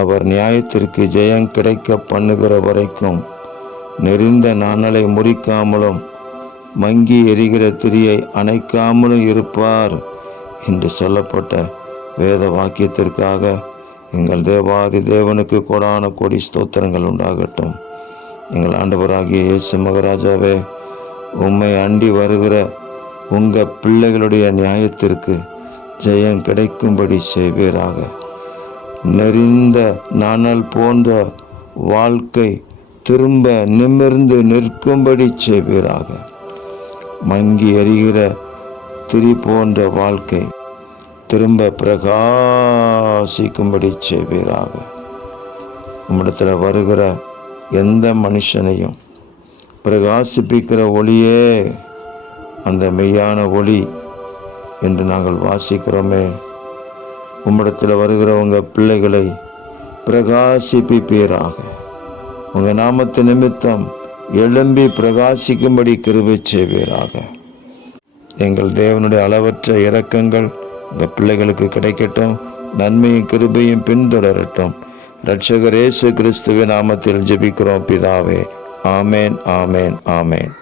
அவர் நியாயத்திற்கு ஜெயம் கிடைக்க பண்ணுகிற வரைக்கும் நெறிந்த நாணலை முறிக்காமலும் மங்கி எரிகிற திரியை அணைக்காமலும் இருப்பார் என்று சொல்லப்பட்ட வேத வாக்கியத்திற்காக எங்கள் தேவாதி தேவனுக்கு கொடான கோடி ஸ்தோத்திரங்கள் உண்டாகட்டும். எங்கள் ஆண்டவராகிய இயேசு மகராஜாவே, உம்மை அண்டி வருகிற உங்கள் பிள்ளைகளுடைய நியாயத்திற்கு ஜெயம் கிடைக்கும்படி செய்வீராக. நெறிந்த நாணல் போன்ற வாழ்க்கை திரும்ப நிமிர்ந்து நிற்கும்படி செய்வீராக. மங்கி எரிகிற திரி போன்ற வாழ்க்கை திரும்ப பிரகாசிக்கும்படி செய்வீராக. உம்மிடத்தில் வருகிற எந்த மனுஷனையும் பிரகாசிப்பிக்கிற ஒளியே அந்த மெய்யான ஒளி என்று நாங்கள் வாசிக்கிறோமே. உம்மிடத்தில் வருகிற உங்கள் பிள்ளைகளை பிரகாசிப்பீராக. உங்கள் நாமத்து நிமித்தம் எழும்பி பிரகாசிக்கும்படி கிருபை செய்வீராக. எங்கள் தேவனுடைய அளவற்ற இரக்கங்கள் உங்கள் பிள்ளைகளுக்கு கிடைக்கட்டும். நன்மையும் கிருபையும் பின்தொடரட்டும். இரட்சகர் இயேசு கிறிஸ்துவின் நாமத்தில் ஜெபிக்கிறோம் பிதாவே. ஆமேன், ஆமேன், ஆமேன்.